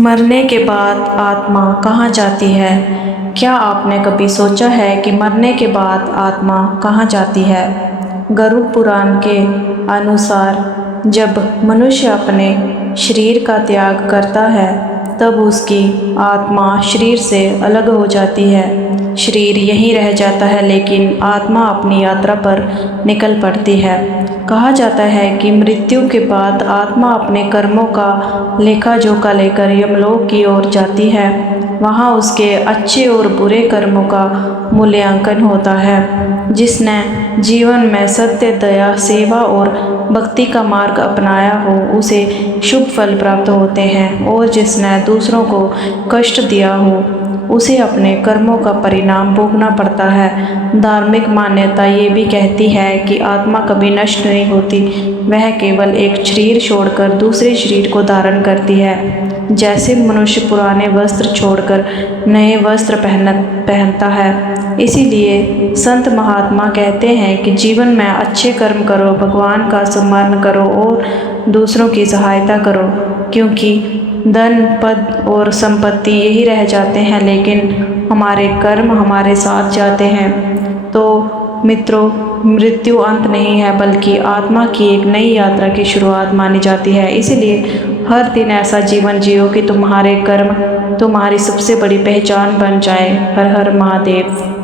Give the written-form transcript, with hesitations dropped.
मरने के बाद आत्मा कहाँ जाती है? क्या आपने कभी सोचा है कि मरने के बाद आत्मा कहाँ जाती है? गरुड़ पुराण के अनुसार जब मनुष्य अपने शरीर का त्याग करता है तब उसकी आत्मा शरीर से अलग हो जाती है। शरीर यहीं रह जाता है लेकिन आत्मा अपनी यात्रा पर निकल पड़ती है। कहा जाता है कि मृत्यु के बाद आत्मा अपने कर्मों का लेखा जोखा लेकर यमलोक की ओर जाती है। वहाँ उसके अच्छे और बुरे कर्मों का मूल्यांकन होता है। जिसने जीवन में सत्य, दया, सेवा और भक्ति का मार्ग अपनाया हो उसे शुभ फल प्राप्त होते हैं, और जिसने दूसरों को कष्ट दिया हो उसे अपने कर्मों का परिणाम भोगना पड़ता है। धार्मिक मान्यता ये भी कहती है कि आत्मा कभी नष्ट नहीं होती, वह केवल एक शरीर छोड़कर दूसरे शरीर को धारण करती है। जैसे मनुष्य पुराने वस्त्र छोड़कर नए वस्त्र पहनता है, इसीलिए संत महात्मा कहते हैं कि जीवन में अच्छे कर्म करो, भगवान का स्मरण करो और दूसरों की सहायता करो, क्योंकि धन, पद और संपत्ति यही रह जाते हैं लेकिन हमारे कर्म हमारे साथ जाते हैं। तो मित्रों, मृत्यु अंत नहीं है बल्कि आत्मा की एक नई यात्रा की शुरुआत मानी जाती है। इसलिए हर दिन ऐसा जीवन जियो कि तुम्हारे कर्म तुम्हारी सबसे बड़ी पहचान बन जाए। हर हर महादेव।